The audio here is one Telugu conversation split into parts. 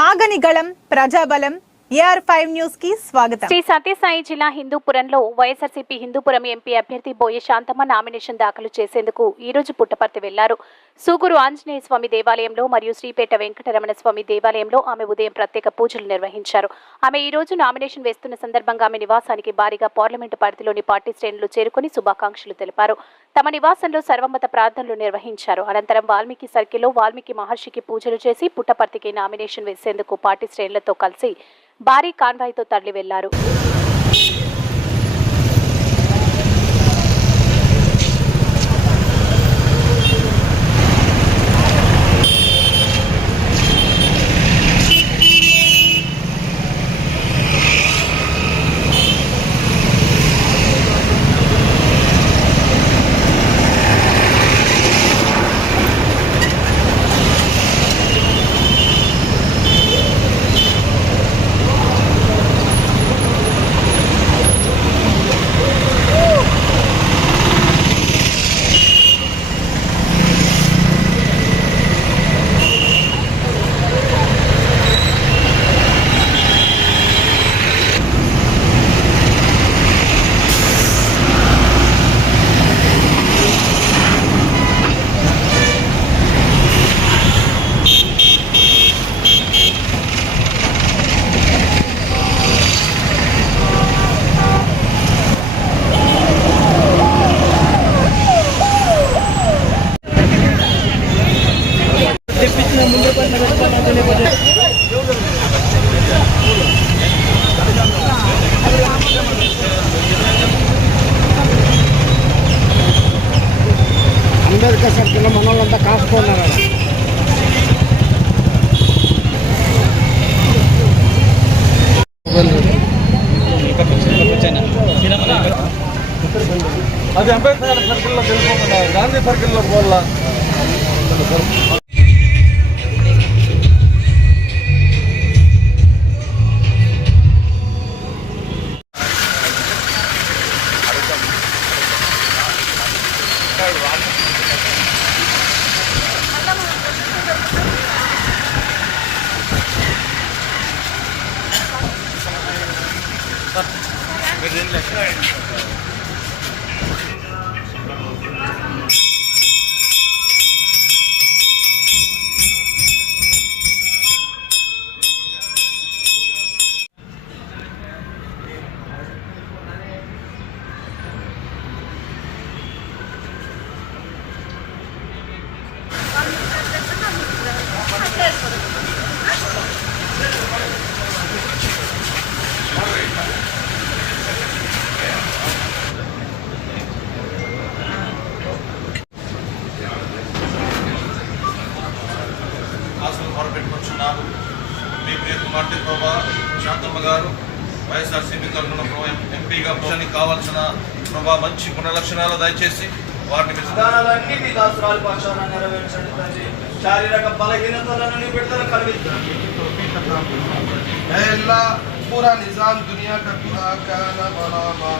ఆగని గళం ప్రజాబలం ఏఆర్ ఫైవ్ న్యూస్కి స్వాగతం. శ్రీ సత్యసాయి జిల్లా హిందూపురంలో వైఎస్ఆర్సీపీ హిందూపురం ఎంపీ అభ్యర్థి బోయ శాంతమ్మ నామినేషన్ దాఖలు చేసేందుకు ఈ రోజు పుట్టపర్తి వెళ్ళారు. సూగురు ఆంజనేయ స్వామి దేవాలయంలో మరియు శ్రీపేట వెంకటరమణ స్వామి దేవాలయంలో ఆమె ఉదయం ప్రత్యేక పూజలు నిర్వహించారు. ఆమె ఈ రోజు నామినేషన్ వేస్తున్న సందర్భంగా ఆమె నివాసానికి భారీగా పార్లమెంటు పరిధిలోని పార్టీ శ్రేణులు చేరుకుని శుభాకాంక్షలు తెలిపారు. తమ నివాసంలో సర్వమత ప్రార్థనలు నిర్వహించారు. అనంతరం వాల్మీకి సర్కిల్లో వాల్మీకి మహర్షికి పూజలు చేసి పుట్టపర్తికి నామినేషన్ వేసేందుకు పార్టీ శ్రేణులతో కలిసి భారీ కాన్వాయ్తో తరలి వెళ్ళారు అంబేద్కర్ సర్కిల్లో మనోళ్ళంతా కాసుకున్నారు అది అంబేద్కర్ సర్కిల్లో తెలుసుకోకుండా గాంధీ సర్కిల్లో పోవాలా ないです。మీ ప్రియ కుమార్తె ప్రభా శాంతమ్మ గారు వైఎస్ఆర్సీపీ తరఫున ప్రభా ఎంపీగా పోషణకి కావాల్సిన ప్రభా మంచి గుణలక్షణాలు దయచేసి వారిని మీరు విధానాలన్నీ మీ దాసరాలు పక్షాన నెరవేర్చండి తండ్రి శారీరక బలహీనతలను నీ బిడ్డలు కలిగించండి अल्लाह पूरा निजाम दुनिया का खुदा का ना बराबर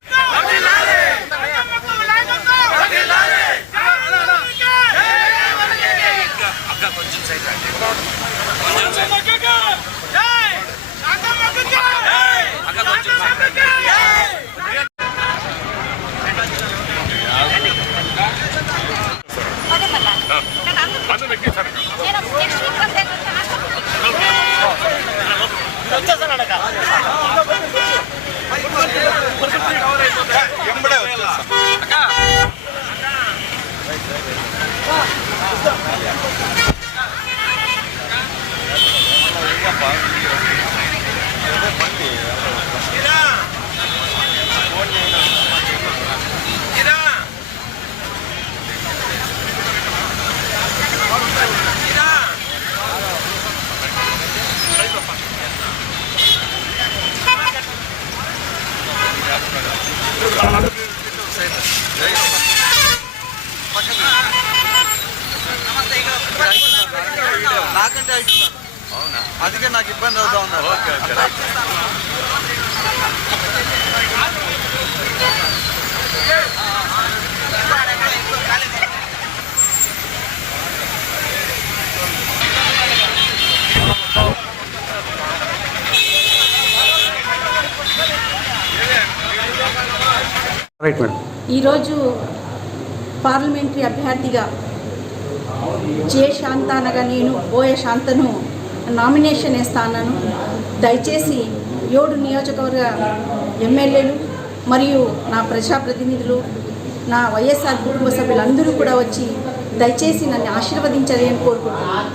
నాకంటే అవుతున్నారు అవునా? అందుకే నాకు ఇబ్బంది అవుతా ఉన్నారు. ఓకే ఓకే ఈరోజు పార్లమెంటరీ అభ్యర్థిగా జే శాంతానగా నేను ఓయ శాంతను నామినేషన్ వేస్తాను దయచేసి ఏడు నియోజకవర్గ ఎమ్మెల్యేలు మరియు నా ప్రజాప్రతినిధులు నా వైఎస్ఆర్ కుటుంబ సభ్యులందరూ కూడా వచ్చి దయచేసి నన్ను ఆశీర్వదించాలని కోరుకుంటున్నాను.